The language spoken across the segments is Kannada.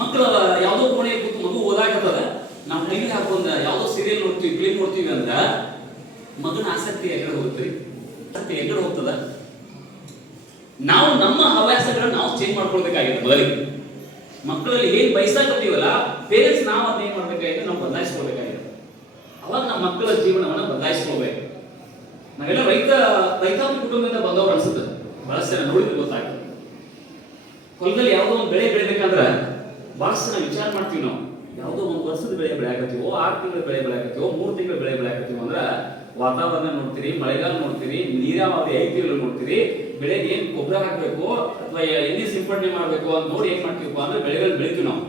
ಮಕ್ಕಳು ಯಾವುದೋ ಕೋಣೆಗೆ ಕೂತು ಮಗು ಓದಾಕತ್ತದ, ನಾವು ಟಿವಿ ಹಾಕೊಂಡ ಯಾವುದೋ ಸೀರಿಯಲ್ ನೋಡ್ತೀವಿ, ಫಿಲ್ಮ್ ನೋಡ್ತೀವಿ ಅಂದ್ರ ಮಗನ ಆಸಕ್ತಿ ಎಗಡೆ ಹೋಗ್ತೀವಿ, ಆಸಕ್ತಿ ಎಗಡೆ ಹೋಗ್ತದ. ನಾವು ನಮ್ಮ ಹವ್ಯಾಸಗಳನ್ನ ನಾವು ಚೇಂಜ್ ಮಾಡ್ಕೊಳ್ಬೇಕಾಗಿದೆ. ಮೊದಲಿಗೆ ಮಕ್ಕಳಲ್ಲಿ ಏನ್ ಬಯಸಾಕತ್ತೀವಲ್ಲ, ಪೇರೆಂಟ್ಸ್ ನಾವು ಅದನ್ನ ಏನ್ ಮಾಡ್ಬೇಕಾಗಿದೆ, ನಾವು ಬದಲಾಯಿಸ್ಕೊಳ್ಬೇಕಾಗಿದೆ. ಅವಾಗ ನಮ್ಮ ಮಕ್ಕಳ ಜೀವನವನ್ನ ಬದಲಾಯಿಸ್ಕೊಳ್ಬೇಕು. ನಾವೆಲ್ಲ ರೈತಾಪಿ ಕುಟುಂಬದಿಂದ ಬಂದವರು ಅನ್ಸುತ್ತೆ, ಬಹಳಷ್ಟು ಜನ ನೋಡಿದ್ರೆ ಗೊತ್ತಾಗ್ತದೆ. ಹೊಲದಲ್ಲಿ ಯಾವುದೋ ಒಂದು ಬೆಳೆ ಬೆಳಿಬೇಕಂದ್ರ ಬಹಳಷ್ಟು ನಾವು ವಿಚಾರ ಮಾಡ್ತೀವಿ. ನಾವು ಯಾವುದೋ ಒಂದು ವರ್ಷದ ಬೆಳೆ ಬೆಳೆಯಾಕತ್ತೀವೋ, 6 ತಿಂಗಳ ಬೆಳೆ ಬೆಳೆಯಾಕತ್ತೀವೋ, 3 ತಿಂಗಳ ಬೆಳೆ ಬೆಳೆಯಾಕತ್ತೀವೋ ಅಂದ್ರ ವಾತಾವರಣ ನೋಡ್ತೀರಿ, ಮಳೆಗಾಲ ನೋಡ್ತೀರಿ, ನೀರಾವರಿ ಐತಿಗಳು ನೋಡ್ತೀರಿ, ಬೆಳೆಗೆ ಏನ್ ಗೊಬ್ಬರ ಹಾಕ್ಬೇಕು ಅಥವಾ ಎಣ್ಣೆ ಸಿಂಪಡಣೆ ಮಾಡ್ಬೇಕು ಅಂತ ನೋಡಿ ಏನ್ ಮಾಡ್ತೀವಪ್ಪ ಅಂದ್ರೆ ಬೆಳೆಗಳು ಬೆಳಿತೀವಿ. ನಾವು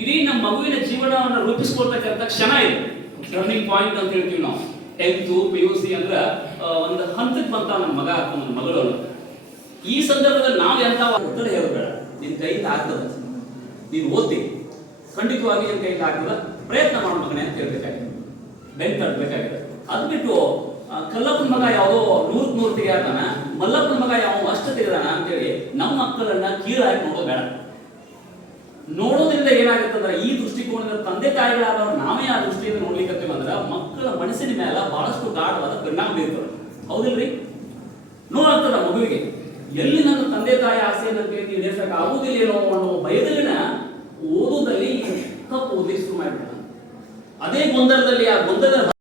ಇಡೀ ನಮ್ಮ ಮಗುವಿನ ಜೀವನವನ್ನು ರೂಪಿಸ್ಕೊಳ್ತಕ್ಕಂಥ ಕ್ಷಣ ಇದೆ, ಟರ್ನಿಂಗ್ ಪಾಯಿಂಟ್ ಅಂತ ಹೇಳ್ತೀವಿ ನಾವು. 10th PUC ಅಂದ್ರ ಒಂದು ಹಂತಕ್ಕೆ ಬಂತ ನನ್ನ ಮಗ ಅಥವಾ ನನ್ನ ಮಗಳು. ಈ ಸಂದರ್ಭದಲ್ಲಿ ನಾವು ಎಂತ ಒತ್ತಡ ಹೇಳಬೇಡ, ನಿನ್ ಕೈಯಿಂದ ಆಗ್ತದ, ನೀನು ಓದ್ತಿ, ಖಂಡಿತವಾಗಿ ನಿನ್ ಕೈಯಿಂದ ಆಗ್ತದ, ಪ್ರಯತ್ನ ಮಾಡೋ ಮಗನೇ ಅಂತ ಹೇಳ್ಬೇಕಾಗಿದೆ, ಬೆಂಟ್ ತಟ್ಟಬೇಕಾಗಿದೆ. ಅದ್ ಬಿಟ್ಟು ಕಲ್ಲಪ್ಪನ ಮಗ ಯಾವುದೋ 100 ತೆಗೆದಾನ, ಮಲ್ಲಪ್ಪನ ಮಗ ಯಾವ ಅಷ್ಟು ತೆಗೆದಾನ ಅಂತೇಳಿ ನಮ್ಮ ಮಕ್ಕಳನ್ನ ಕೀಳಾಗಿ ನೋಡೋದು ಬೇಡ. ನೋಡೋದ್ರಿಂದ ಏನಾಗುತ್ತಂದ್ರೆ, ಈ ದೃಷ್ಟಿಕೋನದ ತಂದೆ ತಾಯಿಗಳಾದವ್ರು ನಾವೇ ಆ ದೃಷ್ಟಿಯಿಂದ ನೋಡ್ಲಿಕ್ಕೆ ಅಂದ್ರೆ ಮಕ್ಕಳ ಮನಸ್ಸಿನ ಮೇಲೆ ಬಹಳಷ್ಟು ಗಾಢವಾದ ಪರಿಣಾಮ ಬೀರ್ತದೆ. ಹೌದಿಲ್ರಿ? ನೋಡಾಗ್ತದ ಮಗುವಿಗೆ, ಎಲ್ಲಿ ನನ್ನ ತಂದೆ ತಾಯಿ ಆಸೆಯನ್ನು ಈಡೇರಿಸಕ್ಕೆ ಆಗುವುದಿಲ್ಲೇನೋ ಅನ್ನೋ ಭಯದಲ್ಲಿನ ಓದೋದಲ್ಲಿ ತಪ್ಪು ಓದಲಿಕ್ಕೆ ಶುರು ಮಾಡಿಬಿಡ್ತಾನೆ. ಅದೇ ಗೊಂದಲದಲ್ಲಿ ಆ ಗೊಂದಲ